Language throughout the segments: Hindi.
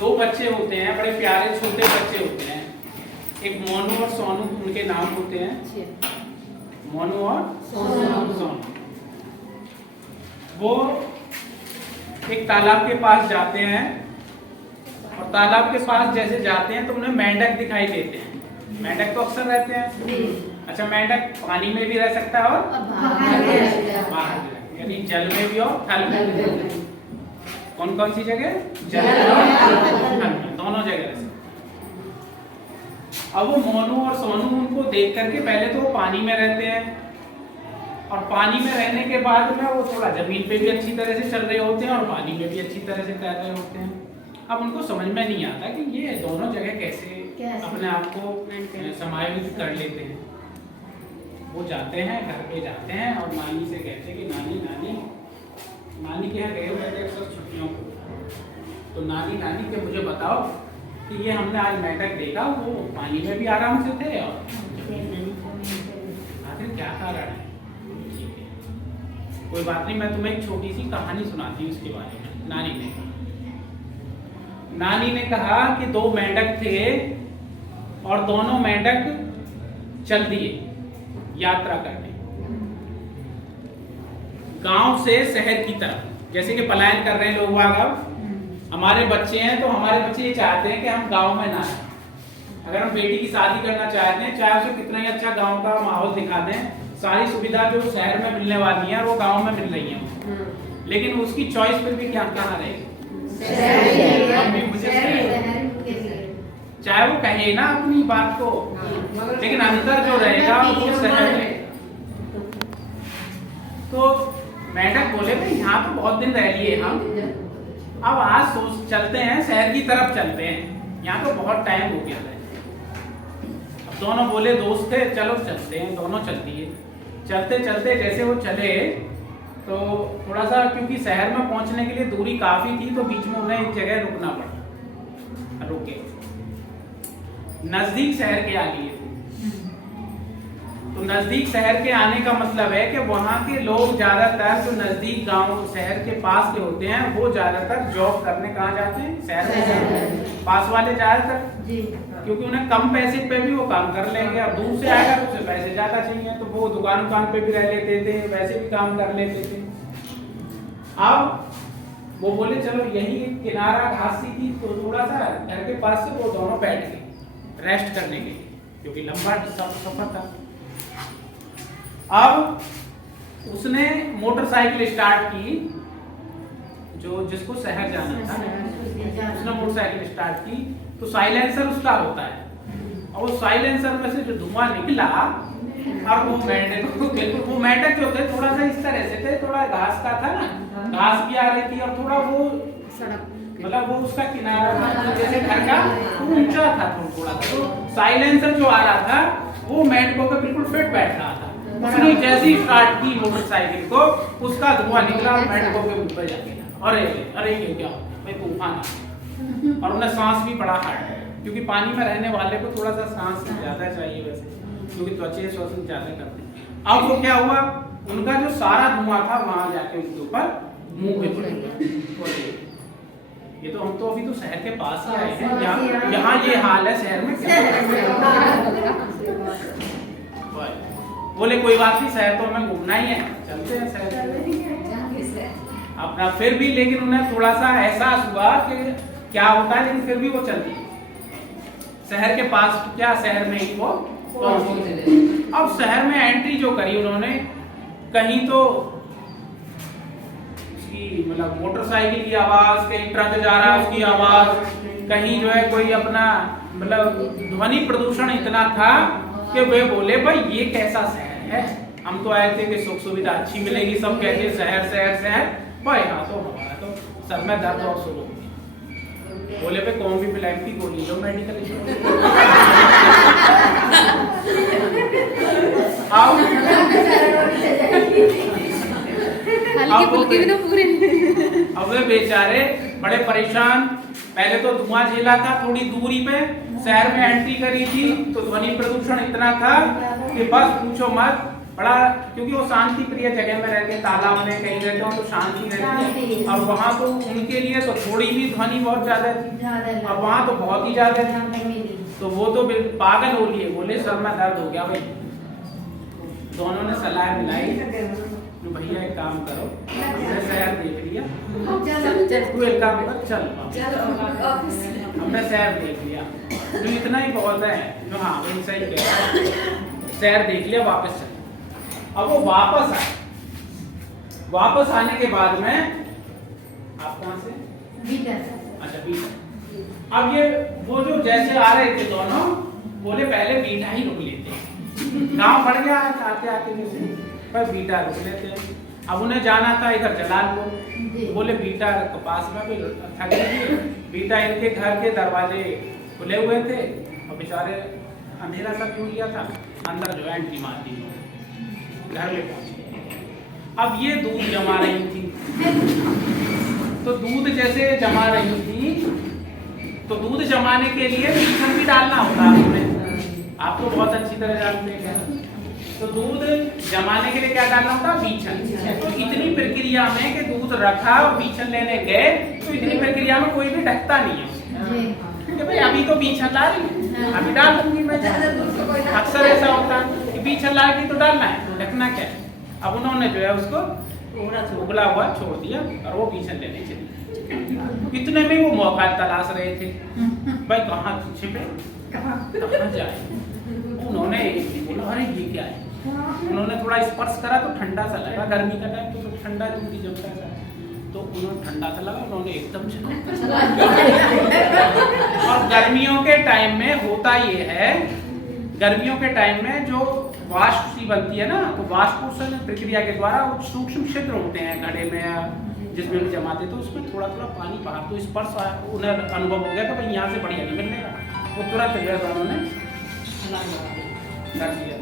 दो बच्चे होते हैं, बड़े प्यारे छोटे बच्चे होते हैं, एक मोनू और सोनू उनके नाम होते हैं, मोनू और सोनू। वो एक तालाब के पास जाते हैं और तालाब के पास जैसे जाते हैं तो उन्हें मेंढक दिखाई देते हैं। मेंढक तो अक्सर रहते हैं। अच्छा, मेंढक पानी में भी रह सकता है और बाहर भी, यानी जल में भी और थल में भी। कौन कौन सी जगह? जल और थल में, दोनों जगह रह सकते हैं। अब वो मोनू और सोनू उनको देख करके पहले तो वो पानी में रहते हैं और पानी में रहने के बाद में वो थोड़ा जमीन पे भी अच्छी तरह से चल रहे होते हैं और पानी में भी अच्छी तरह से तैर रहे होते हैं। अब उनको समझ में नहीं आता कि ये दोनों जगह कैसे अपने आप को समायोजित कर लेते हैं। वो जाते हैं, घर पे जाते हैं और नानी से कहते हैं कि नानी के यहाँ गए हुए थे अक्सर छुट्टियों को, तो नानी के मुझे बताओ कि ये हमने आज मेंढक देखा, वो पानी में भी आराम से थे और जमीन में भी, आखिर क्या कारण है? कोई बात नहीं, मैं तुम्हें एक छोटी सी कहानी सुनाती हूँ इसके बारे में। नानी ने कहा कि दो मेंढक थे और दोनों मेंढक चल दिए यात्रा करने गांव से शहर की तरफ। जैसे कि पलायन कर रहे हैं लोग अब हमारे बच्चे हैं तो हमारे बच्चे ये चाहते हैं कि हम गांव में ना रहें। अगर हम बेटी की शादी करना चाहते हैं, चाहे उसे कितना ही अच्छा गांव का माहौल दिखा दें, सारी सुविधा जो शहर में मिलने वाली है वो गांव में मिल रही है, लेकिन उसकी चॉइस फिर भी क्या कहाँ रहेगी? चाहे वो कहे ना अपनी बात को, लेकिन अंदर जो रहेगा वो शहर है। तो मेंढक बोले भाई यहाँ तो बहुत दिन रह लिए हम, अब आज सोच चलते हैं शहर की तरफ चलते हैं, यहाँ तो बहुत टाइम हो गया है। अब दोनों बोले दोस्त थे, चलो चलते हैं। दोनों चल दिए। चलते चलते जैसे वो चले तो थोड़ा सा, क्योंकि शहर में पहुंचने के लिए दूरी काफी थी, तो बीच में उन्हें एक जगह रुकना पड़ा। रुके, नजदीक शहर के आ लिए। तो नजदीक शहर के आने का मतलब है कि वहाँ के लोग ज्यादातर जो नजदीक गांव शहर के पास के होते हैं वो ज्यादातर जॉब करने कहाँ जाते हैं? शहर में। पास वाले ज्यादातर, क्योंकि उन्हें कम पैसे पे भी वो काम कर लेंगे। अब दूर से आएगा तो उसे पैसे ज्यादा चाहिए, तो वो दुकान पे भी रह लेते थे, वैसे भी काम कर लेते थे। अब वो बोले चलो यही किनारा घास सी थी, तो थोड़ा सा घर के पास से वो दोनों बैठ गए रेस्ट करने के लिए, क्योंकि लंबा सफर था। अब उसने मोटरसाइकिल स्टार्ट की, जो जिसको शहर जाना था उसने मोटरसाइकिल स्टार्ट की, तो साइलेंसर उसका होता है और वो साइलेंसर में से जो धुआं निकला और वो मेंढक जो थे थोड़ा सा इस तरह से थे, थोड़ा घास का था ना, घास भी आ रही थी और थोड़ा वो सड़क, मतलब वो उसका किनारा था जैसे घर का ऊंचा था थोड़ा सा, तो साइलेंसर जो आ रहा था वो मेंढकों पे बिल्कुल फिट बैठ रहा था। उसने जैसी स्टार्ट की मोटरसाइकिल को, उसका धुआं निकला मेंढकों के मुंह पे जाके, अरे ये क्या भाई, तूफान। और उन्हें सांस भी बड़ा हार्ड है, क्योंकि पानी में रहने वाले को थोड़ा सा सांस ज्यादा चाहिए वैसे, क्योंकि त्वचा श्वसन ज्यादा करते हैं। अब वो क्या हुआ, उनका जो सारा धुआं था वहां जाके उनके ऊपर मुंह पे पड़ा। ये तो हम तो अभी तो शहर के पास ही आए हैं, यहाँ ये हाल है शहर में क्या? बोले कोई बात नहीं, शहर तो हमें घूमना ही है, चलते हैं शहर अपना। फिर भी लेकिन उन्हें थोड़ा सा एहसास हुआ कि क्या होता है, लेकिन फिर भी वो चल दिए शहर के पास। क्या शहर में ही वो पहुंचे। अब शहर में एंट्री जो करी उन्होंने, कहीं तो मतलब मोटरसाइकिल की आवाज, कहीं ट्रक जा रहा है उसकी आवाज, कहीं जो है कोई अपना मतलब ध्वनि प्रदूषण इतना था कि वे बोले भाई ये कैसा शहर है, हम तो आए थे कि सुख सुविधा अच्छी मिलेगी, सब कहते शहर शहर शहर भाई। हाँ तो हमारा तो सर में दर्द और शुरू हो गया। बोले भाई कौन भी पिलाएं की गोली लो मेडिकल अब वे बेचारे बड़े परेशान। पहले तो धुआं झेला था थोड़ी दूरी पे, शहर में एंट्री करी थी तो ध्वनि प्रदूषण इतना था कि बस पूछो मत। बड़ा, क्योंकि वो शांति प्रिय जगह में रहते हैं, तालाब में कहीं रहते हो तो शांति रहती है, और वहाँ तो उनके लिए तो थोड़ी भी ध्वनि बहुत ज्यादा थी, और वहाँ तो बहुत ही ज्यादा थी, तो वो तो पागल हो लिए, बोले सर में दर्द हो गया भाई। दोनों ने सलाह मिलाई तो भैया एक काम करो, हमने शहर देख लिया, तू एक काम कर, चल हमने शहर देख लिया, तो इतना ही बहुत है, जो हाँ वही सही कह रहा है, शहर देख लिया, वापस चल। अब वो वापस आए, वापस आने के बाद में आप कहाँ से? अच्छा बीटा। अब ये वो जो जैसे आ रहे थे दोनों, बोले पहले बीटा ही रुक लेते, गांव पड़ गया आते आते पर बीटा रुक लेते हैं। अब उन्हें जाना था इधर जलालपुर, बोले बीटा के पास में भी थक गई, बीटा इनके घर के दरवाजे खुले हुए थे और बेचारे अंधेरा सा क्यों लिया था, अंदर जो एंट्री मार दी, घर में पहुंचे। अब ये दूध जमा रही थी, तो दूध जैसे जमा रही थी, तो दूध जमाने के लिए बीछन भी डालना होता है उसमें, आप तो बहुत अच्छी तरह जानते हैं। तो दूध जमाने के लिए क्या डालना होता है? बीछन। तो इतनी प्रक्रिया में कि दूध रखा और बीछन लेने गए, तो इतनी प्रक्रिया में कोई भी ढकता नहीं है कि भाई अभी तो बीछन ला रही है, अभी डाल दूंगी मैं। अक्सर ऐसा होता है कि बीछन ला रही तो डालना है, ढकना क्या है। अब उन्होंने जो है उसको उबला हुआ छोड़ दिया और वो बीछन लेने चली। इतने में वो मौका तलाश रहे थे, भाई कहाँ छिपे, कहाँ जाए। उन्होंने अरे ये क्या है, उन्होंने थोड़ा स्पर्श करा तो ठंडा सा लगा, गर्मी का टाइम तो ठंडा जल्दी जमता है, तो उन्होंने ठंडा सा लगा, उन्होंने एकदम और गर्मियों के टाइम में होता ये है, गर्मियों के टाइम में जो वाष्प सी बनती है ना, तो वाष्पोषण प्रक्रिया के द्वारा सूक्ष्म छिद्र होते हैं घड़े में या जिसमें भी जमाते, तो उसमें थोड़ा थोड़ा पानी बाहर, तो स्पर्श उन्हें अनुभव हो गया कि भाई यहाँ से बढ़िया नहीं मिलने का, वो तुरंत जो है उन्होंने कर दिया।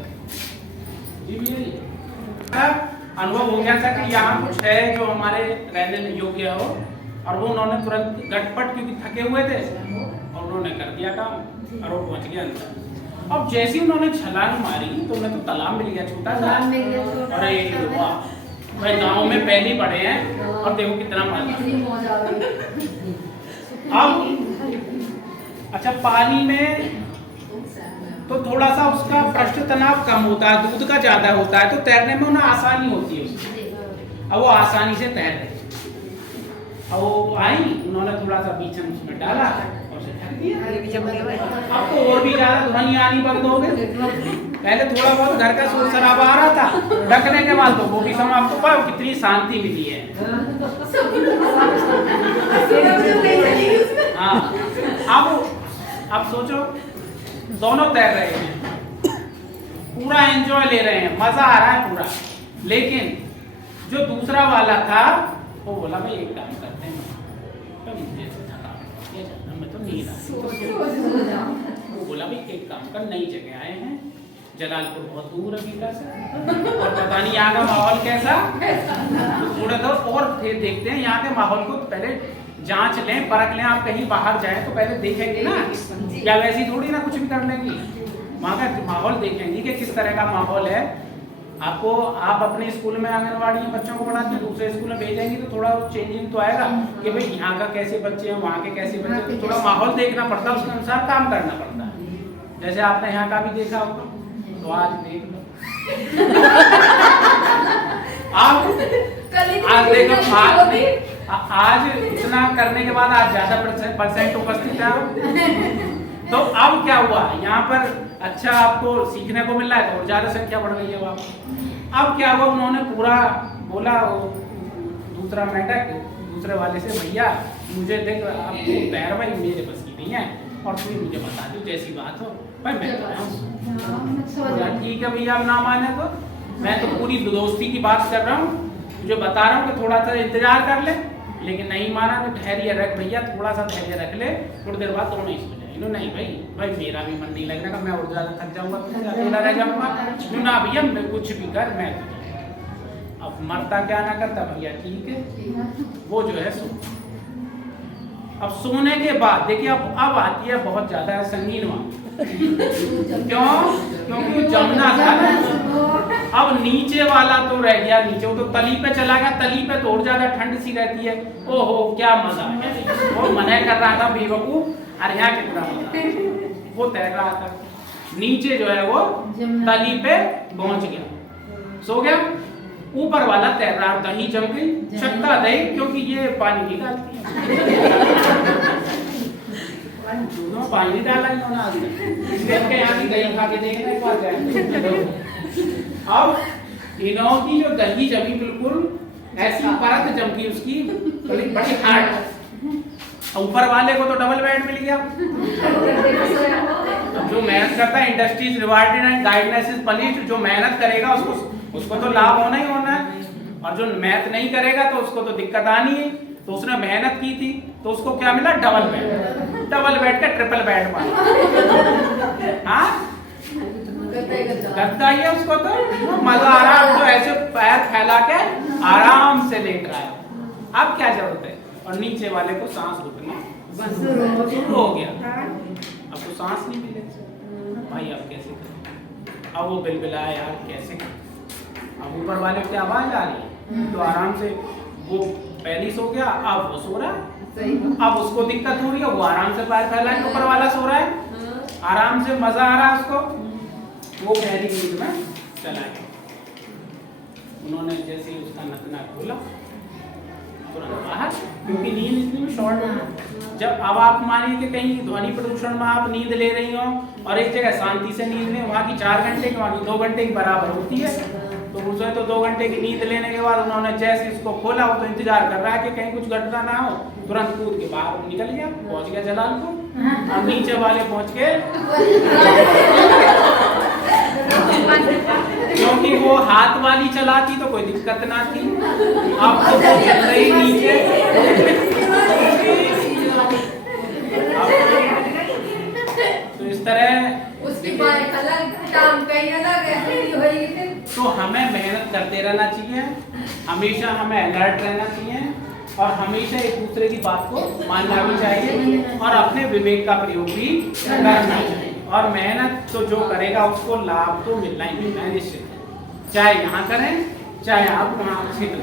जी भैया अनुभव हो गया था कि यहाँ कुछ है जो हमारे रहने योग्य हो, और वो उन्होंने तुरंत गटपट क्योंकि थके हुए थे और उन्होंने कर दिया काम और वो पहुंच गया अंदर। अब जैसे उन्होंने छलांग मारी तो उन्हें तो तालाब मिल गया, छोटा सा। अरे वाह, भाई गाँव में पहले पड़े हैं और देखो कितना मजा। अब अच्छा पानी में तो थोड़ा सा उसका पृष्ठ तनाव कम होता है, दूध का ज्यादा होता है, तो तैरने में उन्हें आसानी होती है उसकी। अब वो आसानी से तैर रहे, अब वो आई, उन्होंने थोड़ा सा बीचन उसमें डाला और उसे ढक दिया। अब तो और भी ज्यादा ध्वनि आनी बंद हो गई। पहले थोड़ा बहुत घर का शोर शराबा आ रहा था, ढकने के बाद तो वो भी समाप्त हो पाया, कितनी शांति मिली है। हाँ, अब सोचो दोनों तैर रहे हैं, पूरा एंजॉय ले रहे हैं, मजा आ रहा है पूरा, लेकिन जो दूसरा वाला था वो बोला भाई एक काम करते हैं, तो मैं तो नींद आ, वो बोला भाई एक काम कर, नई जगह आए हैं, जलालपुर बहुत दूर है बीटा से, और पता नहीं यहाँ का माहौल कैसा, तो थोड़ा सा और फिर देखते हैं यहाँ के माहौल को, पहले जांच लें, परख लें। आप कहीं बाहर जाएं तो पहले देखेंगे ना, या वैसी थोड़ी ना कुछ भी कर लेंगे, वहाँ का माहौल देखेंगे कि किस तरह का माहौल है। आपको आप अपने स्कूल में आंगनवाड़ी में बच्चों को पढ़ाते हैं, दूसरे स्कूल में भेजेंगे तो थोड़ा चेंजिंग तो आएगा कि भाई यहाँ का कैसे बच्चे हैं, वहाँ के कैसे बच्चे हैं, तो थोड़ा माहौल देखना पड़ता है, उसके अनुसार काम करना पड़ता है। जैसे आपने यहाँ का भी देखा होगा, तो आज देख लो आज देखो, आज इतना करने के बाद आज ज्यादा परसेंट उपस्थित है। तो अब क्या हुआ, यहाँ पर अच्छा आपको सीखने को मिल रहा है, तो और ज्यादा संख्या बढ़ गई है वहाँ। अब क्या हुआ, उन्होंने पूरा बोला, दूसरा मेंढक दूसरे वाले से, भैया मुझे देख, अब तू तैर भाई, मेरे बस की नहीं है, और तू मुझे बता दो जैसी बात हो भाई, मैं ठीक है भैया, अब ना माने तो मैं तो पूरी दोस्ती की बात कर रहा हूँ, तुझे बता रहा हूँ कि थोड़ा सा इंतजार कर ले, लेकिन नहीं माना तो धैर्य रख भैया, थोड़ा सा धैर्य रख ले, थोड़ी देर बाद दोनों ही सो जाएंगे। नहीं भाई मेरा भी मन नहीं लग रहा, मैं और ज्यादा थक जाऊंगा, अकेला रह जाऊंगा, ना भैया मैं कुछ भी कर, मैं अब मरता क्या ना करता भैया, ठीक है। वो जो है सो, अब सोने के बाद देखिए अब आती है बहुत ज्यादा संगीन वहां, क्यों? क्योंकि जमुना था ना, अब नीचे वाला तो रह गया नीचे, वो तो तली पे चला गया, तली पे तो और ज्यादा ठंड सी रहती है। ओहो क्या मजा है, वो मना कर रहा था बेवकूफ, अरे यहाँ कितना मजा, वो तैर रहा था नीचे जो है वो तली पे पहुंच गया, सो गया। ऊपर वाला तैर रहा, दही जम गई, चक्का दही, क्योंकि ये पानी निकालती है पानी डाला इसलिए यहाँ की दही खा के देखना एक बार जाए। अब इनो की जो दही जमी बिल्कुल ऐसी परत जम गई उसकी, बड़ी हार्ड। ऊपर वाले को तो डबल बेड मिल गया। जो मेहनत करता है, industries rewarded and guidance is punished, जो मेहनत करेगा उसको तो लाभ होना ही होना है, और जो मेहनत नहीं करेगा तो उसको तो दिक्कत आनी है। तो उसने मेहनत की थी तो उसको क्या मिला, डबल बेड, डबल बेड का ट्रिपल बेड मारा। हाँ गद्दा ही है उसको, तो मजा आ रहा है, तो ऐसे पैर फैला के आराम से लेट रहा है। अब क्या जरूरत है, और नीचे वाले को सांस रुकना शुरू हो गया, अब तो सांस नहीं मिले भाई, अब कैसे करें। अब वो बिलबिलाया यार कैसे करें। अब ऊपर वाले की आवाज आ रही है, तो आराम से वो पहले सो गया, अब वो सो रहा है। अब उसको दिक्कत हो रही है, वो आराम से पैर फैला के ऊपर वाला सो रहा है, आराम से मजा आ रहा है उसको। वो गहरी नींद में चला गया। उन्होंने जैसे ही उसका नथना खोला तुरंत बाहर, क्योंकि नींद इतनी शॉर्ट है। जब अब आप मानिए कि कहीं ध्वनि प्रदूषण में आप नींद ले रही हो और एक जगह शांति से नींद लें, वहाँ की 4 घंटे की, वहाँ की 2 घंटे की बराबर होती है। तो मुझे तो 2 घंटे की नींद लेने के बाद उन्होंने जैसे इसको खोला, वो तो इंतजार कर रहा है कि कहीं कुछ घटना ना हो, तुरंत कूद के बाहर निकल गया, पहुंच गया जलालपुर। और नीचे वाले पहुंच के, क्योंकि वो हाथ वाली चलाती तो कोई दिक्कत ना थी, अब तो वो चल रही नीचे। तो इस तरह उसकी बात अलग, काम कहीं अलग है। तो हमें मेहनत करते रहना चाहिए, हमेशा हमें अलर्ट रहना चाहिए, और हमेशा एक दूसरे की बात को मानना भी चाहिए, और अपने विवेक का प्रयोग भी करना चाहिए। और मेहनत तो जो करेगा उसको लाभ तो मिलना ही मिलना है निश्चित, चाहे यहाँ करें चाहे आप वहाँ क्षेत्र।